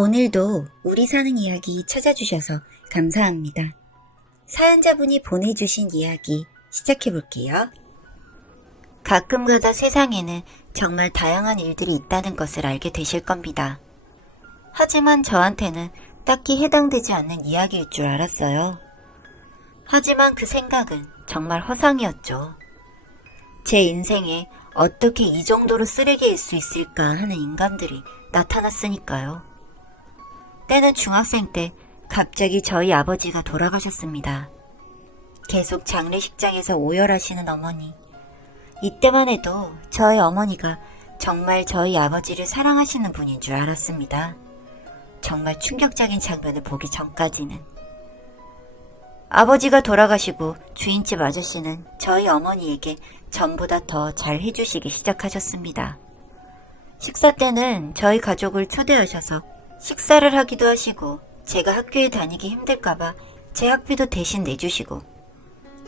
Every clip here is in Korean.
오늘도 우리 사는 이야기 찾아주셔서 감사합니다. 사연자분이 보내주신 이야기 시작해볼게요. 가끔가다 세상에는 정말 다양한 일들이 있다는 것을 알게 되실 겁니다. 하지만 저한테는 딱히 해당되지 않는 이야기일 줄 알았어요. 하지만 그 생각은 정말 허상이었죠. 제 인생에 어떻게 이 정도로 쓰레기일 수 있을까 하는 인간들이 나타났으니까요. 때는 중학생 때 갑자기 저희 아버지가 돌아가셨습니다. 계속 장례식장에서 오열하시는 어머니. 이때만 해도 저희 어머니가 정말 저희 아버지를 사랑하시는 분인 줄 알았습니다. 정말 충격적인 장면을 보기 전까지는. 아버지가 돌아가시고 주인집 아저씨는 저희 어머니에게 전보다 더 잘 해주시기 시작하셨습니다. 식사 때는 저희 가족을 초대하셔서 식사를 하기도 하시고 제가 학교에 다니기 힘들까봐 제 학비도 대신 내주시고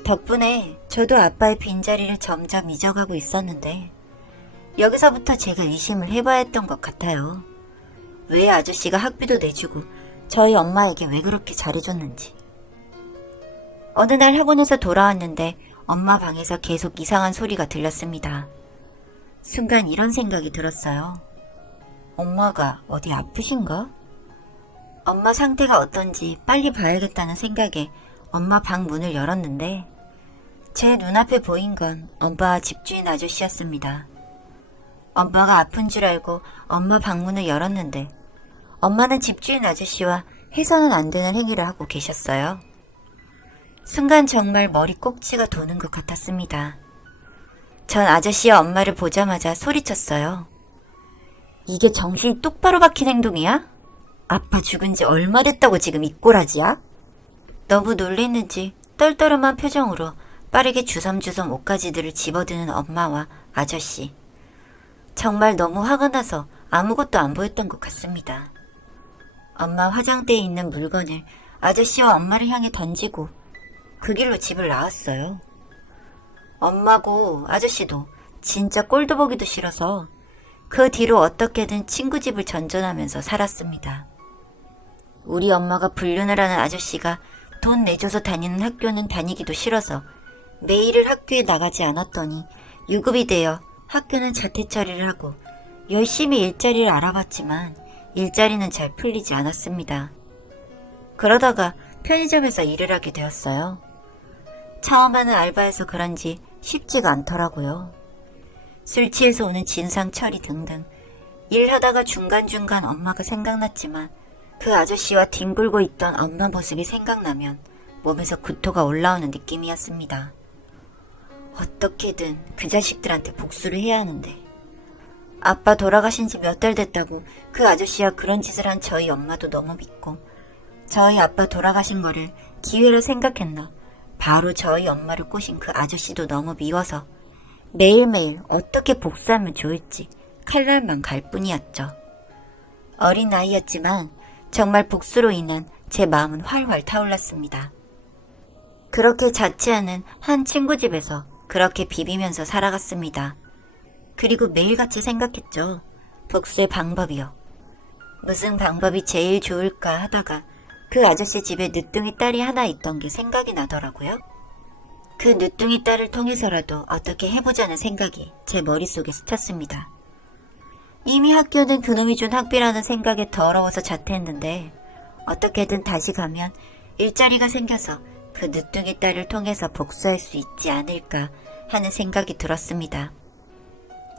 덕분에 저도 아빠의 빈자리를 점점 잊어가고 있었는데 여기서부터 제가 의심을 해봐야 했던 것 같아요. 왜 아저씨가 학비도 내주고 저희 엄마에게 왜 그렇게 잘해줬는지. 어느 날 학원에서 돌아왔는데 엄마 방에서 계속 이상한 소리가 들렸습니다. 순간 이런 생각이 들었어요. 엄마가 어디 아프신가? 엄마 상태가 어떤지 빨리 봐야겠다는 생각에 엄마 방 문을 열었는데 제 눈앞에 보인 건 엄마와 집주인 아저씨였습니다. 엄마가 아픈 줄 알고 엄마 방문을 열었는데 엄마는 집주인 아저씨와 해서는 안 되는 행위를 하고 계셨어요. 순간 정말 머리 꼭지가 도는 것 같았습니다. 전 아저씨와 엄마를 보자마자 소리쳤어요. 이게 정신이 똑바로 박힌 행동이야? 아빠 죽은 지 얼마 됐다고 지금 이 꼬라지야? 너무 놀랬는지 떨떠름한 표정으로 빠르게 주섬주섬 옷가지들을 집어드는 엄마와 아저씨. 정말 너무 화가 나서 아무것도 안 보였던 것 같습니다. 엄마 화장대에 있는 물건을 아저씨와 엄마를 향해 던지고 그 길로 집을 나왔어요. 엄마고 아저씨도 진짜 꼴도 보기도 싫어서 그 뒤로 어떻게든 친구 집을 전전하면서 살았습니다. 우리 엄마가 불륜을 하는 아저씨가 돈 내줘서 다니는 학교는 다니기도 싫어서 매일을 학교에 나가지 않았더니 유급이 되어 학교는 자퇴 처리를 하고 열심히 일자리를 알아봤지만 일자리는 잘 풀리지 않았습니다. 그러다가 편의점에서 일을 하게 되었어요. 처음 하는 알바여서 그런지 쉽지가 않더라고요. 술 취해서 오는 진상 처리 등등 일하다가 중간중간 엄마가 생각났지만 그 아저씨와 뒹굴고 있던 엄마 모습이 생각나면 몸에서 구토가 올라오는 느낌이었습니다. 어떻게든 그 자식들한테 복수를 해야 하는데 아빠 돌아가신 지 몇 달 됐다고 그 아저씨와 그런 짓을 한 저희 엄마도 너무 믿고 저희 아빠 돌아가신 거를 기회로 생각했나 바로 저희 엄마를 꼬신 그 아저씨도 너무 미워서 매일매일 어떻게 복수하면 좋을지 칼날만 갈 뿐이었죠. 어린 나이였지만 정말 복수로 인한 제 마음은 활활 타올랐습니다. 그렇게 자취하는 한 친구 집에서 그렇게 비비면서 살아갔습니다. 그리고 매일같이 생각했죠. 복수의 방법이요. 무슨 방법이 제일 좋을까 하다가 그 아저씨 집에 늦둥이 딸이 하나 있던 게 생각이 나더라고요. 그 늦둥이 딸을 통해서라도 어떻게 해보자는 생각이 제 머릿속에 스쳤습니다. 이미 학교는 그놈이 준 학비라는 생각에 더러워서 자퇴했는데 어떻게든 다시 가면 일자리가 생겨서 그 늦둥이 딸을 통해서 복수할 수 있지 않을까 하는 생각이 들었습니다.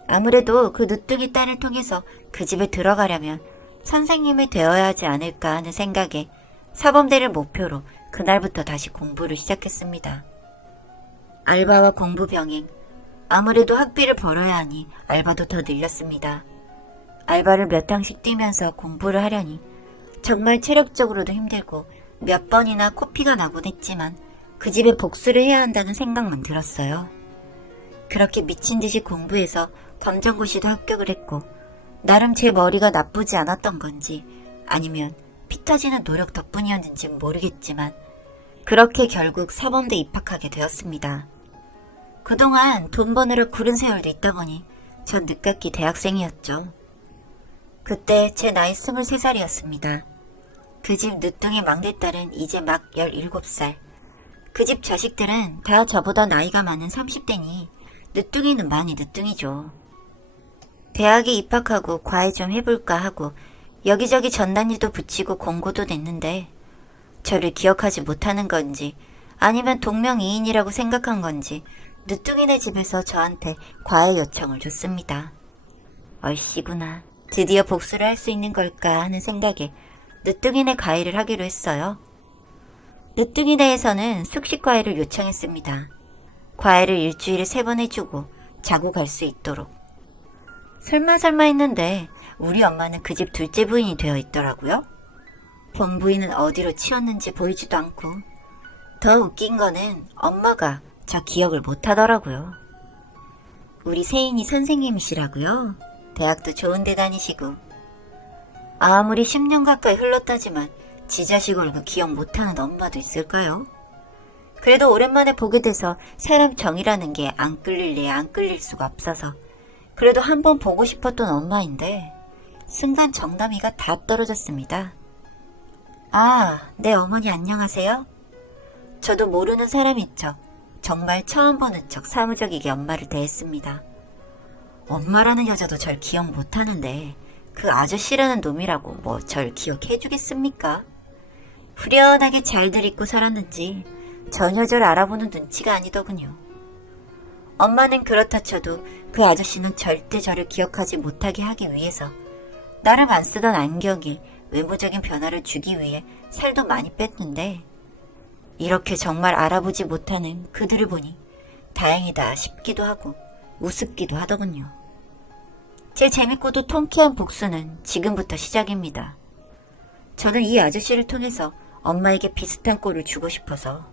아무래도 그 늦둥이 딸을 통해서 그 집에 들어가려면 선생님이 되어야 하지 않을까 하는 생각에 사범대를 목표로 그날부터 다시 공부를 시작했습니다. 알바와 공부 병행, 아무래도 학비를 벌어야 하니 알바도 더 늘렸습니다. 알바를 몇 항씩 뛰면서 공부를 하려니 정말 체력적으로도 힘들고 몇 번이나 코피가 나곤 했지만 그 집에 복수를 해야 한다는 생각만 들었어요. 그렇게 미친 듯이 공부해서 검정고시도 합격을 했고 나름 제 머리가 나쁘지 않았던 건지 아니면 피 터지는 노력 덕분이었는지는 모르겠지만 그렇게 결국 사범대 입학하게 되었습니다. 그동안 돈 버느라 구른 세월도 있다 보니 전 늦깎이 대학생이었죠. 그때 제 나이 23살이었습니다. 그 집 늦둥이 막내딸은 이제 막 17살. 그 집 자식들은 다 저보다 나이가 많은 30대니 늦둥이는 많이 늦둥이죠. 대학에 입학하고 과외 좀 해볼까 하고 여기저기 전단지도 붙이고 공고도 냈는데 저를 기억하지 못하는 건지 아니면 동명이인이라고 생각한 건지 늦둥이네 집에서 저한테 과외 요청을 줬습니다. 얼씨구나. 드디어 복수를 할 수 있는 걸까 하는 생각에 늦둥이네 과외를 하기로 했어요. 늦둥이네에서는 숙식 과외를 요청했습니다. 과외를 일주일에 3번 해주고 자고 갈 수 있도록. 설마 했는데 우리 엄마는 그 집 둘째 부인이 되어 있더라고요. 본부인은 어디로 치웠는지 보이지도 않고 더 웃긴 거는 엄마가 저 기억을 못하더라고요. 우리 세인이 선생님이시라고요? 대학도 좋은 데 다니시고 아무리 10년 가까이 흘렀다지만 지 자식 얼굴 기억 못하는 엄마도 있을까요? 그래도 오랜만에 보게 돼서 사람 정이라는 게 안 끌릴래 안 끌릴 수가 없어서 그래도 한번 보고 싶었던 엄마인데 순간 정담이가 다 떨어졌습니다. 아, 네 어머니 안녕하세요? 저도 모르는 사람인 척 정말 처음 보는 척 사무적이게 엄마를 대했습니다. 엄마라는 여자도 절 기억 못하는데 그 아저씨라는 놈이라고 뭐 절 기억해주겠습니까? 후련하게 잘들 잊고 살았는지 전혀 절 알아보는 눈치가 아니더군요. 엄마는 그렇다 쳐도 그 아저씨는 절대 저를 기억하지 못하게 하기 위해서 나름 안 쓰던 안경에 외모적인 변화를 주기 위해 살도 많이 뺐는데 이렇게 정말 알아보지 못하는 그들을 보니 다행이다 싶기도 하고 우습기도 하더군요. 제 재밌고도 통쾌한 복수는 지금부터 시작입니다. 저는 이 아저씨를 통해서 엄마에게 비슷한 꼴을 주고 싶어서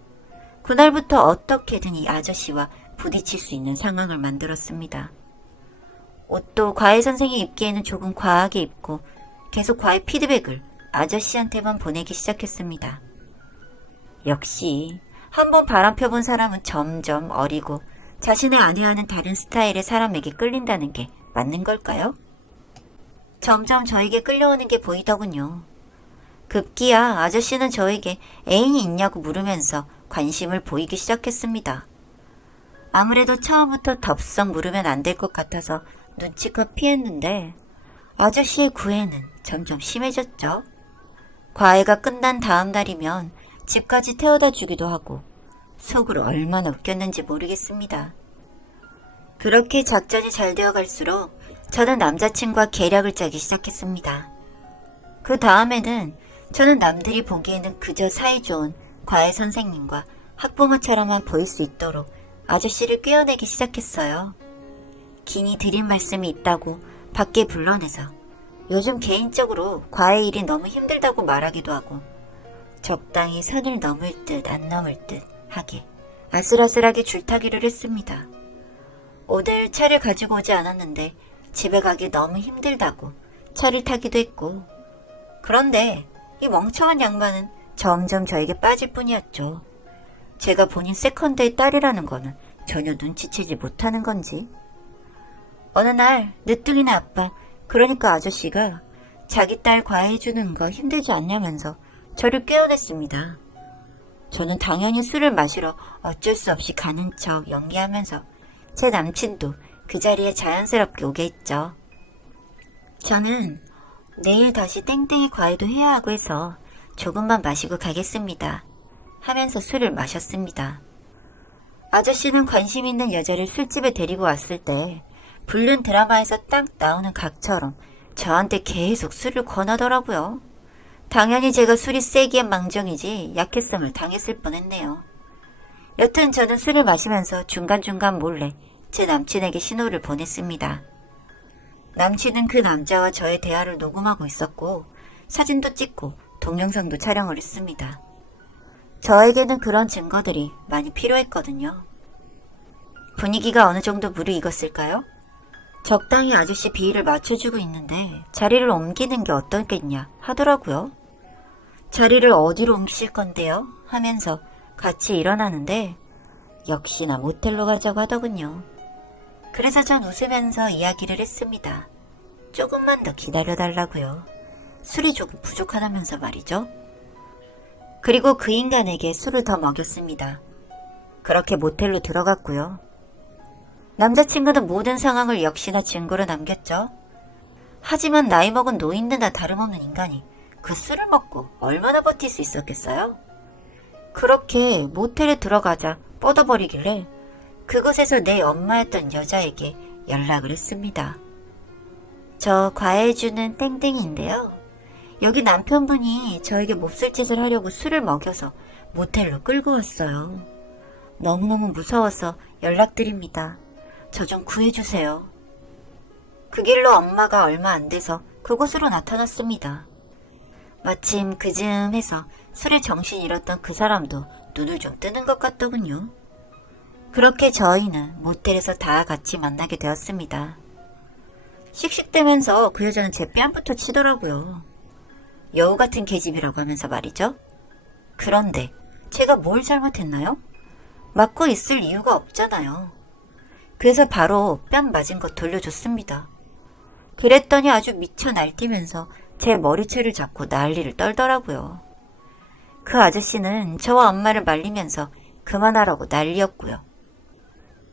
그날부터 어떻게든 이 아저씨와 부딪힐 수 있는 상황을 만들었습니다. 옷도 과외 선생이 입기에는 조금 과하게 입고 계속 과외 피드백을 아저씨한테만 보내기 시작했습니다. 역시 한번 바람 펴본 사람은 점점 어리고 자신의 아내와는 다른 스타일의 사람에게 끌린다는 게 맞는 걸까요? 점점 저에게 끌려오는 게 보이더군요. 급기야 아저씨는 저에게 애인이 있냐고 물으면서 관심을 보이기 시작했습니다. 아무래도 처음부터 덥석 물으면 안 될 것 같아서 눈치껏 피했는데 아저씨의 구애는 점점 심해졌죠. 과외가 끝난 다음 날이면 집까지 태워다 주기도 하고 속으로 얼마나 웃겼는지 모르겠습니다. 그렇게 작전이 잘 되어 갈수록 저는 남자친구와 계략을 짜기 시작했습니다. 그 다음에는 저는 남들이 보기에는 그저 사이좋은 과외 선생님과 학부모처럼만 보일 수 있도록 아저씨를 꿰어내기 시작했어요. 긴히 드린 말씀이 있다고 밖에 불러내서 요즘 개인적으로 과외 일이 너무 힘들다고 말하기도 하고 적당히 선을 넘을 듯 안 넘을 듯 하게 아슬아슬하게 줄타기를 했습니다. 오늘 차를 가지고 오지 않았는데 집에 가기 너무 힘들다고 차를 타기도 했고 그런데 이 멍청한 양반은 점점 저에게 빠질 뿐이었죠. 제가 본인 세컨드의 딸이라는 거는 전혀 눈치채지 못하는 건지. 어느 날 늦둥이네 아빠 그러니까 아저씨가 자기 딸 과외해주는 거 힘들지 않냐면서 저를 꿰어냈습니다. 저는 당연히 술을 마시러 어쩔 수 없이 가는 척 연기하면서 제 남친도 그 자리에 자연스럽게 오게 했죠. 저는 내일 다시 땡땡이 과외도 해야 하고 해서 조금만 마시고 가겠습니다 하면서 술을 마셨습니다. 아저씨는 관심 있는 여자를 술집에 데리고 왔을 때 불륜 드라마에서 딱 나오는 각처럼 저한테 계속 술을 권하더라고요. 당연히 제가 술이 세기엔 망정이지 약했음을 당했을 뻔했네요. 여튼 저는 술을 마시면서 중간중간 몰래 제 남친에게 신호를 보냈습니다. 남친은 그 남자와 저의 대화를 녹음하고 있었고 사진도 찍고 동영상도 촬영을 했습니다. 저에게는 그런 증거들이 많이 필요했거든요. 분위기가 어느 정도 무르익었을까요? 적당히 아저씨 비위를 맞춰주고 있는데 자리를 옮기는 게 어떻겠냐 하더라고요. 자리를 어디로 옮기실 건데요? 하면서 같이 일어나는데 역시나 모텔로 가자고 하더군요. 그래서 전 웃으면서 이야기를 했습니다. 조금만 더 기다려달라고요. 술이 조금 부족하다면서 말이죠. 그리고 그 인간에게 술을 더 먹였습니다. 그렇게 모텔로 들어갔고요. 남자친구는 모든 상황을 역시나 증거로 남겼죠. 하지만 나이 먹은 노인네나 다름없는 인간이 그 술을 먹고 얼마나 버틸 수 있었겠어요? 그렇게 모텔에 들어가자 뻗어버리길래 그곳에서 내 엄마였던 여자에게 연락을 했습니다. 저 과외해주는 땡땡이인데요. 여기 남편분이 저에게 몹쓸 짓을 하려고 술을 먹여서 모텔로 끌고 왔어요. 너무너무 무서워서 연락드립니다. 저 좀 구해주세요. 그 길로 엄마가 얼마 안 돼서 그곳으로 나타났습니다. 마침 그즈음 해서 술에 정신 잃었던 그 사람도 눈을 좀 뜨는 것 같더군요. 그렇게 저희는 모텔에서 다 같이 만나게 되었습니다. 씩씩대면서 그 여자는 제 뺨부터 치더라고요. 여우 같은 계집이라고 하면서 말이죠. 그런데 제가 뭘 잘못했나요? 맞고 있을 이유가 없잖아요. 그래서 바로 뺨 맞은 거 돌려줬습니다. 그랬더니 아주 미쳐 날뛰면서 제 머리채를 잡고 난리를 떨더라고요. 그 아저씨는 저와 엄마를 말리면서 그만하라고 난리였고요.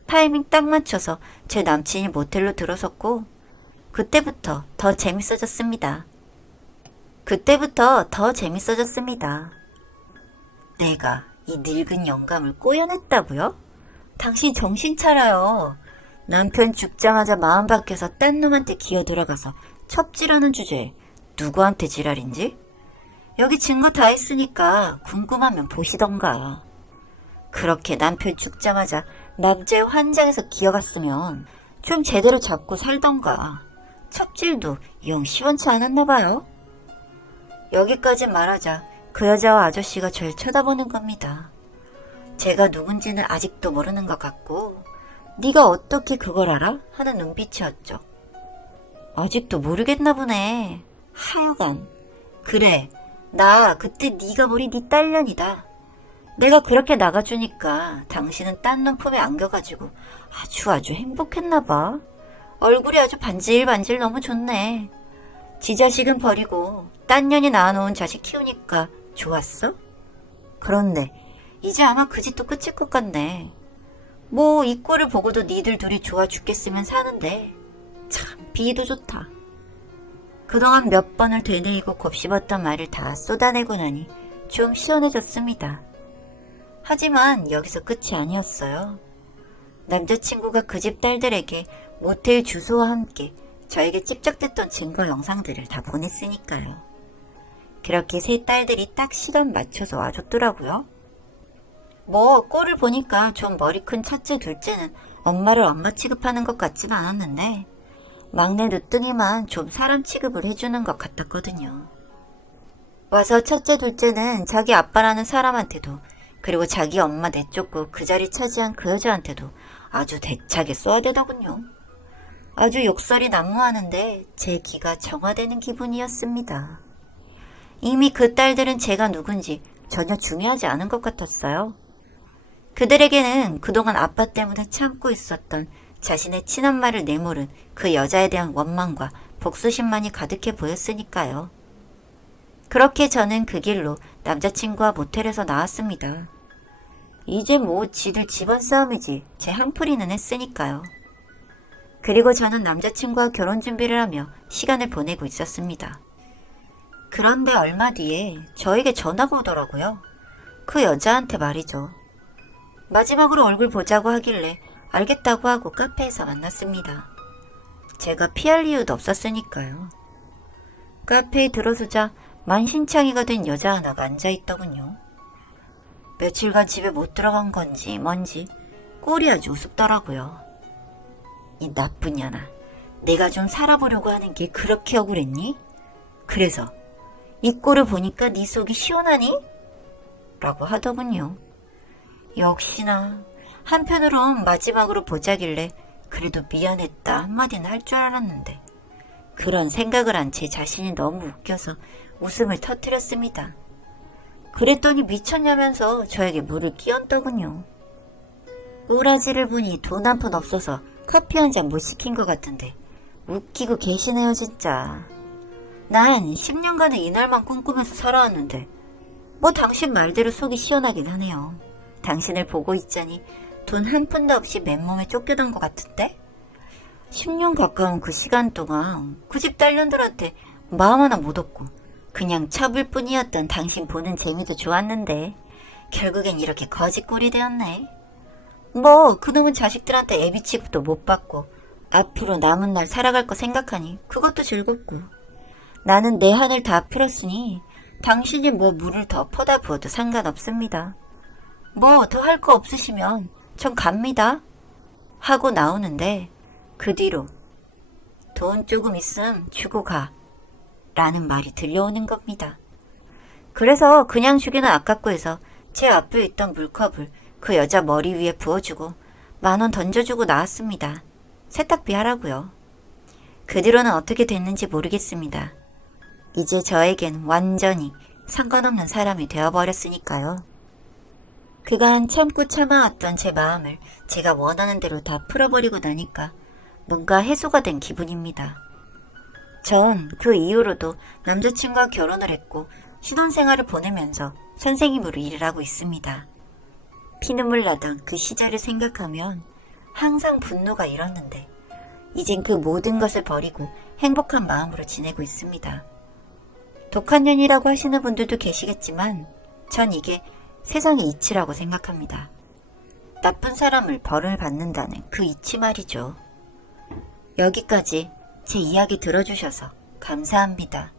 타이밍 딱 맞춰서 제 남친이 모텔로 들어섰고 그때부터 더 재밌어졌습니다. 내가 이 늙은 영감을 꼬여냈다고요? 당신 정신 차려요. 남편 죽자마자 마음 바뀌어서 딴 놈한테 기어 들어가서 첩질하는 주제에 누구한테 지랄인지? 여기 증거 다 했으니까 궁금하면 보시던가. 그렇게 남편 죽자마자 남자의 환장해서 기어갔으면 좀 제대로 잡고 살던가. 첩질도 영 시원치 않았나 봐요. 여기까지 말하자 그 여자와 아저씨가 절 쳐다보는 겁니다. 제가 누군지는 아직도 모르는 것 같고 네가 어떻게 그걸 알아? 하는 눈빛이었죠. 아직도 모르겠나 보네. 하여간 그래, 나 그때 네가 머리 네 딸년이다. 내가 그렇게 나가주니까 당신은 딴 놈 품에 안겨가지고 아주 행복했나 봐. 얼굴이 아주 반질반질 너무 좋네. 지 자식은 버리고 딴 년이 낳아놓은 자식 키우니까 좋았어? 그런데 이제 아마 그 짓도 끝일 것 같네. 뭐 이 꼴을 보고도 니들 둘이 좋아 죽겠으면 사는데 참 비위도 좋다. 그동안 몇 번을 되뇌이고 곱씹었던 말을 다 쏟아내고 나니 좀 시원해졌습니다. 하지만 여기서 끝이 아니었어요. 남자친구가 그 집 딸들에게 모텔 주소와 함께 저에게 찝적댔던 증거 영상들을 다 보냈으니까요. 그렇게 세 딸들이 딱 시간 맞춰서 와줬더라고요. 뭐 꼴을 보니까 좀 머리 큰 첫째 둘째는 엄마를 엄마 취급하는 것 같진 않았는데 막내 늦둥이만 좀 사람 취급을 해주는 것 같았거든요. 와서 첫째 둘째는 자기 아빠라는 사람한테도 그리고 자기 엄마 내쫓고 그 자리 차지한 그 여자한테도 아주 대차게 쏘아대더군요. 아주 욕설이 난무하는데 제 기가 정화되는 기분이었습니다. 이미 그 딸들은 제가 누군지 전혀 중요하지 않은 것 같았어요. 그들에게는 그동안 아빠 때문에 참고 있었던 자신의 친엄마를 내모른 그 여자에 대한 원망과 복수심만이 가득해 보였으니까요. 그렇게 저는 그 길로 남자친구와 모텔에서 나왔습니다. 이제 뭐 지들 집안 싸움이지 제 한풀이는 했으니까요. 그리고 저는 남자친구와 결혼 준비를 하며 시간을 보내고 있었습니다. 그런데 얼마 뒤에 저에게 전화가 오더라고요. 그 여자한테 말이죠. 마지막으로 얼굴 보자고 하길래 알겠다고 하고 카페에서 만났습니다. 제가 피할 이유도 없었으니까요. 카페에 들어서자 만신창이가 된 여자 하나가 앉아있더군요. 며칠간 집에 못 들어간 건지 뭔지 꼴이 아주 우습더라고요. 이 나쁜 년아, 내가 좀 살아보려고 하는 게 그렇게 억울했니? 그래서 이 꼴을 보니까 네 속이 시원하니? 라고 하더군요. 역시나 한편으론 마지막으로 보자길래 그래도 미안했다 한마디는 할 줄 알았는데 그런 생각을 한 제 자신이 너무 웃겨서 웃음을 터뜨렸습니다. 그랬더니 미쳤냐면서 저에게 물을 끼얹더군요. 우라지를 보니 돈 한 푼 없어서 커피 한 잔 못 시킨 것 같은데 웃기고 계시네요, 진짜. 난 10년간의 이날만 꿈꾸면서 살아왔는데 뭐 당신 말대로 속이 시원하긴 하네요. 당신을 보고 있자니 돈 한 푼도 없이 맨몸에 쫓겨난 것 같은데? 10년 가까운 그 시간 동안 그 집 딸년들한테 마음 하나 못 얻고 그냥 쳐볼 뿐이었던 당신 보는 재미도 좋았는데 결국엔 이렇게 거지꼴이 되었네. 뭐 그놈은 자식들한테 애비 취급도 못 받고 앞으로 남은 날 살아갈 거 생각하니 그것도 즐겁고 나는 내 한을 다 풀었으니 당신이 뭐 물을 더 퍼다 부어도 상관없습니다. 뭐 더 할 거 없으시면 전 갑니다. 하고 나오는데 그 뒤로 돈 조금 있음 주고 가 라는 말이 들려오는 겁니다. 그래서 그냥 주기는 아깝고 해서 제 앞에 있던 물컵을 그 여자 머리 위에 부어주고 10,000원 던져주고 나왔습니다. 세탁비 하라고요. 그 뒤로는 어떻게 됐는지 모르겠습니다. 이제 저에겐 완전히 상관없는 사람이 되어버렸으니까요. 그간 참고 참아왔던 제 마음을 제가 원하는 대로 다 풀어버리고 나니까 뭔가 해소가 된 기분입니다. 전 그 이후로도 남자친구와 결혼을 했고 신혼생활을 보내면서 선생님으로 일을 하고 있습니다. 피눈물 나던 그 시절을 생각하면 항상 분노가 일었는데 이젠 그 모든 것을 버리고 행복한 마음으로 지내고 있습니다. 독한 년이라고 하시는 분들도 계시겠지만 전 이게 세상의 이치라고 생각합니다. 나쁜 사람을 벌을 받는다는 그 이치 말이죠. 여기까지 제 이야기 들어주셔서 감사합니다.